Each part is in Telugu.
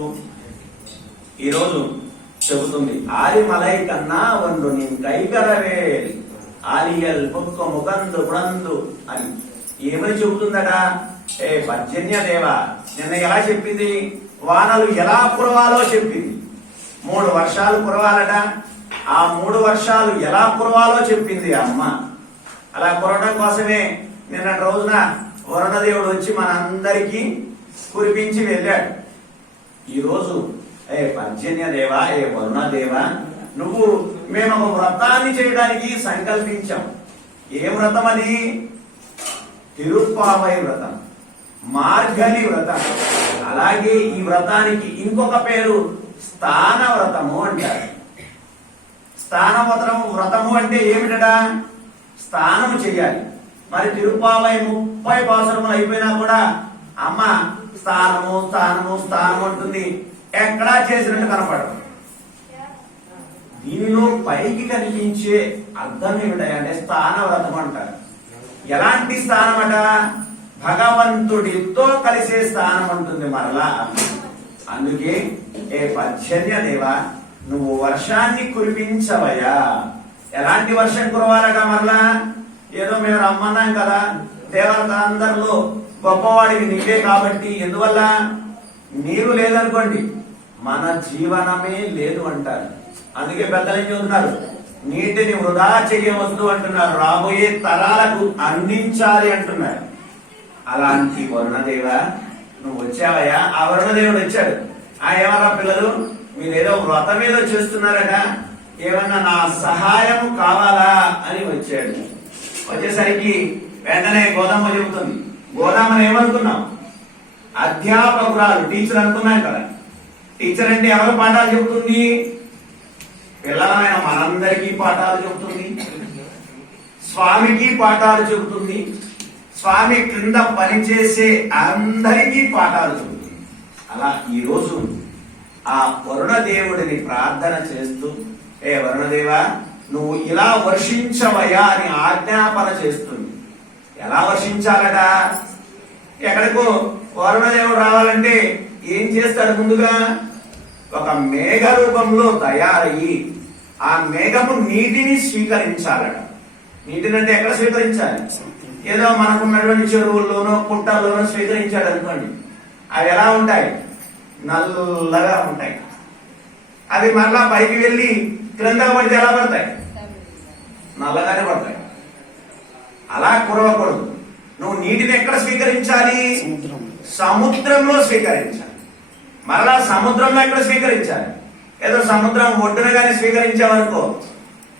చెప్తూ ఈరోజు చెబుతుంది. ఆరిమలై కన్నా వండు నీ కైకరవేలి ఆలియల్ పొక్క ముగందు గుణందు అని ఏమని చెబుతుందట? ఏ పర్జన్య దేవ, నిన్న ఎలా చెప్పింది? వానలు ఎలా కురవాలో చెప్పింది. 3 వర్షాలు కురవాలట. ఆ 3 వర్షాలు ఎలా కురవాలో చెప్పింది అమ్మ. అలా కురవడం కోసమే నిన్న రోజున వరుణదేవుడు వచ్చి మనందరికీ కురిపించి వెళ్ళాడు. ఈరోజు ఏ పర్జన్య దేవ, ఏ వరుణదేవ, నువ్వు మేము ఒక వ్రతాన్ని చేయడానికి సంకల్పించాం. ఏ వ్రతం అది? తిరుప్పావై వ్రతం, మార్గలి వ్రతం. అలాగే ఈ వ్రతానికి ఇంకొక పేరు స్థాన వ్రతము అంటారు. స్థాన వ్రతము అంటే ఏమిటట? స్నానము చెయ్యాలి. మరి తిరుప్పావై 30 పాసురములు అయిపోయినా కూడా అమ్మ స్థానము స్థానము స్థానము అంటుంది. ఎక్కడా చేసినట్టు కనపడదు. దీనిలో పైకి కనిపించే అర్థం ఏమిటంటే స్థాన వ్రతం అంటారు. ఎలాంటి స్థానం అట? భగవంతుడితో కలిసే స్థానం అంటుంది మరలా. అందుకే ఏ పర్జన్య దేవ, నువ్వు వర్షాన్ని కురిపించవయ్యా. ఎలాంటి వర్షం కురవాలట? మరలా ఏదో మేము రమ్మన్నాం కదా, దేవత అందరిలో గొప్పవాడికి నీవే కాబట్టి. ఎందువల్ల? నీరు లేదనుకోండి మన జీవనమే లేదు అంటారు. అందుకే పెద్దలు ఏం చెబుతున్నారు? నీటిని వృధా చేయవద్దు అంటున్నారు. రాబోయే తరాలకు అందించాలి అంటున్నారు. అలాంటి వరుణదేవ నువ్వు వచ్చావయ్యా. ఆ వరుణదేవుడు వచ్చాడు. ఏమన్నా పిల్లలు మీరేదో వ్రతం ఏదో చేస్తున్నారట, ఏమన్నా నా సహాయం కావాలా అని వచ్చాడు. వచ్చేసరికి వెంటనే గోదామ చెబుతుంది. గోదామని ఏమనుకున్నాం? అధ్యాపకురాలు, టీచర్ అనుకున్నాం కదా. టీచర్ అంటే ఎవరు పాఠాలు చెబుతుంది? పిల్లలమైన మనందరికీ పాఠాలు చెబుతుంది, స్వామికి పాఠాలు చెబుతుంది, స్వామి క్రింద పనిచేసే అందరికీ పాఠాలు చెబుతుంది. అలా ఈరోజు ఆ వరుణదేవుడిని ప్రార్థన చేస్తూ, ఏ వరుణదేవ, నువ్వు ఇలా వర్షించవయ్యా అని ఆజ్ఞాపన చేస్తుంది. ఎలా వర్షించాలట? ఎక్కడికో వరుణదేవుడు రావాలంటే ఏం చేస్తాడు? ముందుగా ఒక మేఘ రూపంలో తయారయ్యి ఆ మేఘము నీటిని స్వీకరించాలట. నీటిని అంటే ఎక్కడ స్వీకరించాలి? ఏదో మనకున్నటువంటి చెరువుల్లోనో పుట్టల్లోనో స్వీకరించాడు అనుకోండి, అవి ఎలా ఉంటాయి? నల్లగా ఉంటాయి. అవి మరలా పైకి వెళ్ళి క్రింద పడితే ఎలా పడతాయి? నల్లగానే పడతాయి. అలా కురవకూడదు. నువ్వు నీటిని ఎక్కడ స్వీకరించాలి? సముద్రంలో స్వీకరించాలి. మరలా సముద్రంలో ఎక్కడ స్వీకరించాలి? ఏదో సముద్రం ఒడ్డున కానీ స్వీకరించామనుకో,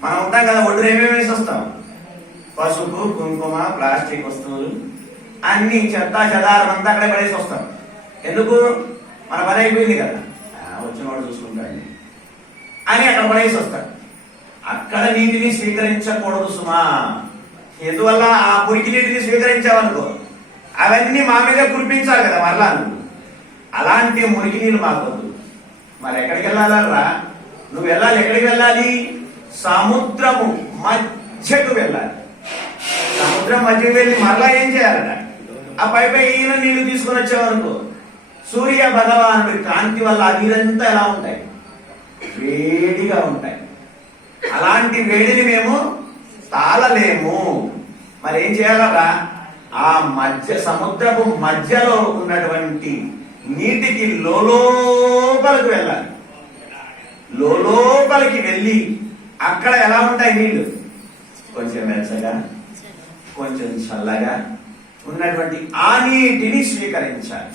మనం ఉంటాం కదా, ఒడ్డున ఏమేమి వేసి వస్తాం? పసుపు, కుంకుమ, ప్లాస్టిక్ వస్తువులు అన్ని చెత్త చెదారం అంతా అక్కడే పడేసి వస్తాం. ఎందుకు? మన పని అయిపోయింది కదా, వచ్చినవాడు చూసుకుంటాడు అని అక్కడ పడేసి వస్తాడు. అక్కడ నీటిని స్వీకరించకూడదు సుమా. ఎందువల్ల? ఆ మురికి నీటిని స్వీకరించావనుకో అవన్నీ మా మీద కురిపించాలి కదా మరలా. అలాంటి మురికి నీళ్ళు మాకొద్దు. మరి ఎక్కడికి వెళ్ళాలరా? నువ్వు వెళ్ళాలి. ఎక్కడికి వెళ్ళాలి? సముద్రము మధ్యకు వెళ్ళాలి. సముద్రం మధ్యకు వెళ్ళి మరలా ఏం చేయాలట? ఆ పై ఈయన నీళ్లు తీసుకుని వచ్చేవరకు సూర్య భగవానుడి కాంతి వల్ల ఆ నీరంతా ఎలా ఉంటాయి? వేడిగా ఉంటాయి. అలాంటి వేడిని మేము తాళలేము. మరి ఏం చేయాలరా? ఆ సముద్రపు మధ్యలో ఉన్నటువంటి నీటికి లోపలికి వెళ్ళాలి. లోపలికి వెళ్ళి అక్కడ ఎలా ఉంటాయి నీళ్లు? కొంచెం వెచ్చగా, కొంచెం చల్లగా ఉన్నటువంటి ఆ నీటిని స్వీకరించాలి.